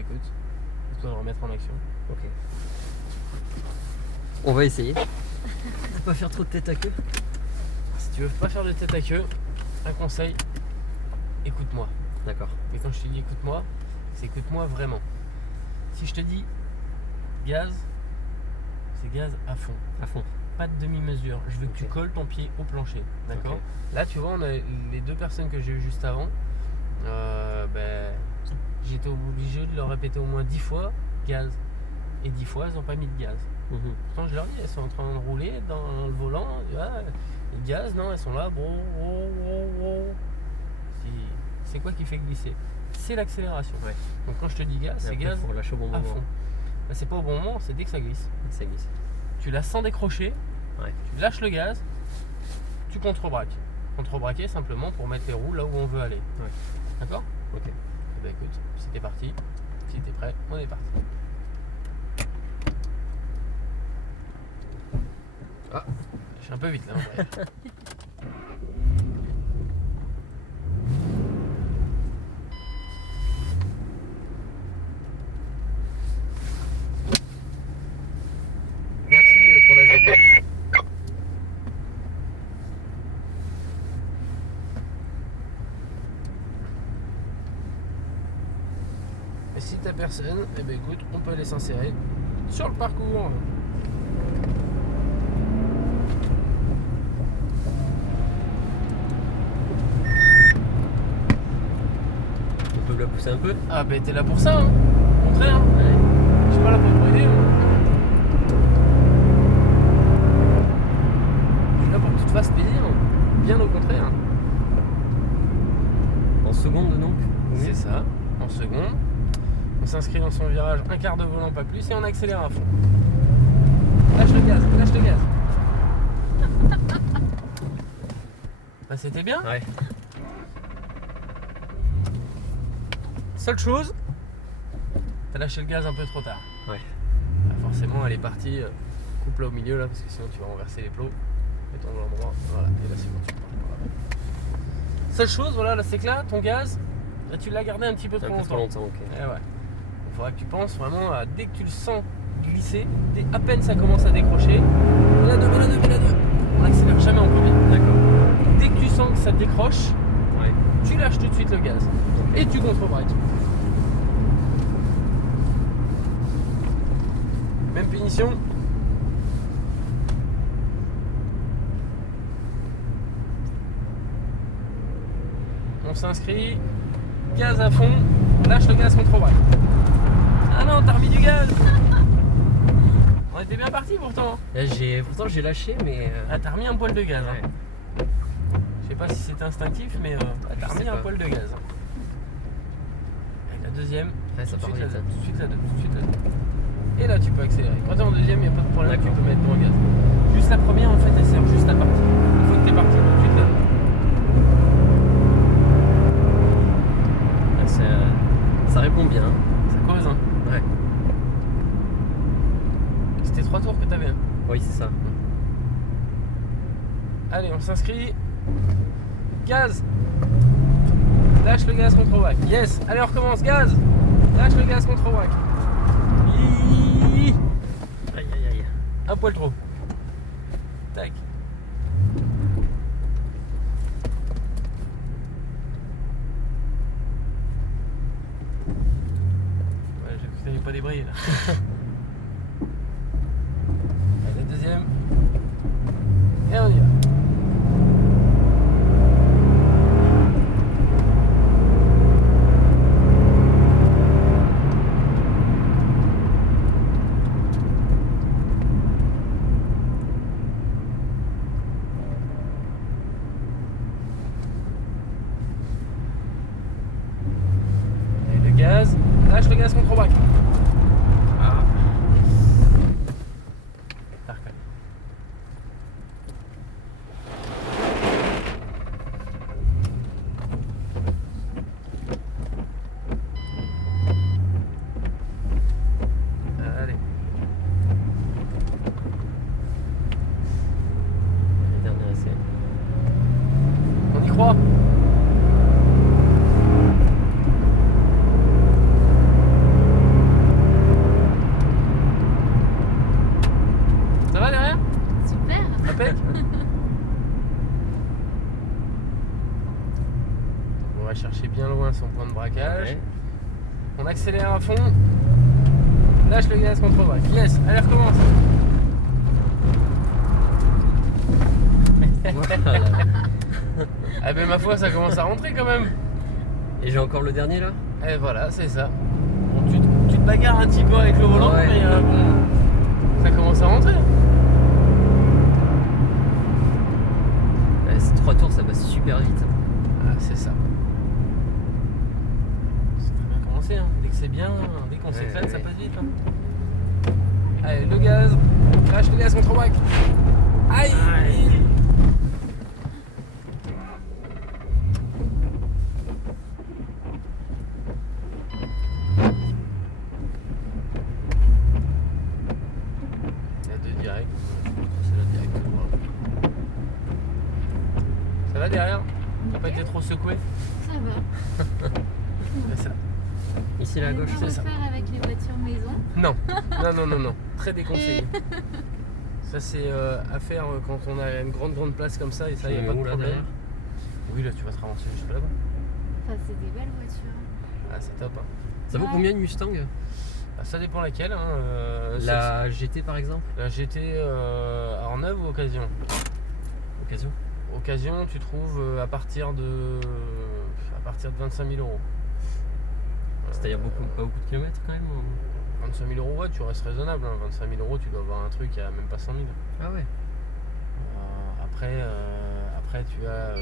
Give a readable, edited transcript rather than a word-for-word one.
écoute, tu dois le remettre en action. Ok. On va essayer. De pas faire trop de tête à queue. Si tu veux pas faire de tête à queue, un conseil, écoute-moi. D'accord. Et quand je te dis écoute-moi, c'est écoute-moi vraiment. Si je te dis gaz, c'est gaz à fond. À fond. Pas de demi-mesure. Je veux que tu Ok. colles ton pied au plancher. D'accord. Ok. Là, tu vois, on a les deux personnes que j'ai eues juste avant. J'étais obligé de leur répéter au moins 10 fois gaz. Et 10 fois, elles n'ont pas mis de gaz. Mhm. Pourtant, je leur dis, elles sont en train de rouler dans le volant. Le gaz, non, elles sont là. C'est quoi qui fait glisser? C'est l'accélération. Ouais. Donc quand je te dis gaz, c'est gaz Faut lâcher au bon à moment. fond. Bah, c'est pas au bon moment, c'est dès que ça glisse. Ça glisse. Tu la sens décrocher, Ouais. tu lâches le gaz, tu contrebraques. Contrebraquer simplement pour mettre les roues là où on veut aller. Ouais. D'accord? Ok. Eh ben écoute, si t'es parti, si t'es prêt, on est parti. Ah, je suis un peu vite là en vrai. Merci pour la GT. Et si t'as personne, eh ben écoute, on peut aller s'insérer sur le parcours. On peut la pousser un peu. Ah ben t'es là pour ça, hein. Au contraire. Ouais. Je suis pas là pour te brûler. Je suis là pour que tu te fasses plaisir. Bien au contraire. En seconde donc. C'est ça, en seconde. On s'inscrit dans son virage, un quart de volant, pas plus, et on accélère à fond. Lâche le gaz, lâche le gaz. Bah c'était bien. Ouais. Seule chose, t'as lâché le gaz un peu trop tard. Ouais. Bah, forcément elle est partie, coupe là au milieu là, parce que sinon tu vas renverser les plots. Mets ton volant droit, voilà, et là c'est bon, tu pars. Voilà. Seule chose, voilà, là c'est que là, ton gaz, là, tu l'as gardé un petit peu trop Un peu longtemps. trop longtemps, ok. Eh ouais. Il faudra que tu penses vraiment à dès que tu le sens glisser, à peine ça commence à décrocher, la 2, la 2, la 2. On n'accélère jamais en premier. D'accord. Dès que tu sens que ça décroche, Ouais. tu lâches tout de suite le gaz et tu contrebraques. Même punition. On s'inscrit, gaz à fond, lâche le gaz contrebraque. Ah non, t'as remis du gaz. On était bien parti pourtant. Là, pourtant j'ai lâché mais. Ah, t'as remis un poil de gaz. Ouais. Hein. Je sais pas si c'était instinctif, mais t'as Je remis sais un pas. poil de gaz. Avec la deuxième, Ouais, ça tout de part suite la vite. 2, tout de suite la 2, tout de suite la 2. Et là, tu peux accélérer. Quand t'es en deuxième, il n'y a pas de problème, tu D'accord. peux mettre ton gaz. Juste la première, en fait, elle sert juste à partir. Une fois que t'es parti, tout de suite la 2. Ah, ça répond bien. Ça cause, hein. Ouais. C'était 3 tours que t'avais. Hein. Oui, c'est ça. Allez, on s'inscrit. Gaz. Lâche le gaz contre WAC. Yes. Allez, on recommence. Gaz. Lâche le gaz contre WAC. Aïe aïe aïe. Un poil trop. Tac. Ouais, j'ai cru que t'avais pas débrayé là. Allez, la deuxième. Et on y va. Allez, le gaz. Lâche le gaz contre WAC. Ah. T'as reconnu. Allez. Le dernier essai. On y croit. On accélère à fond. Lâche le gaz contre braque. Yes, allez recommence. Voilà. Ah ben ma foi ça commence à rentrer quand même. Et j'ai encore le dernier là. Et voilà, c'est ça. Bon, tu te bagarres un petit peu avec le volant, Ouais. mais bon, ça commence à rentrer. Ces 3 tours ça passe super vite. Ah, c'est ça. Ça a bien commencé, hein. Dès que c'est bien, dès qu'on s'éclate, ça ouais. passe vite. Hein. Allez, le gaz. Lâche le gaz contre braque. Aïe. Aïe. Il y a deux directs. C'est la direct tout droit. Ça va derrière? T'as pas été trop secoué? Ça va. C'est ça. Ici là à On gauche. peut c'est ça. refaire avec les voitures maison. Non, non. Très déconseillé. Ça c'est à faire quand on a une grande place comme ça et ça, il n'y a pas de Où, là, problème. derrière Oui, là tu vas te ramasser jusque là-bas. Enfin, c'est des belles voitures. Ah, c'est top. Hein. Ça vaut Ouais. combien une Mustang? Ah, ça dépend laquelle. Hein. La GT par exemple? La GT en neuve ou occasion? Occasion. Occasion, tu trouves à partir de 25 000 euros. C'est-à-dire pas beaucoup de kilomètres quand même? 25 000 euros, ouais, tu restes raisonnable. Hein. 25 000 euros, tu dois avoir un truc à même pas 100 000. Ah ouais. Après, tu as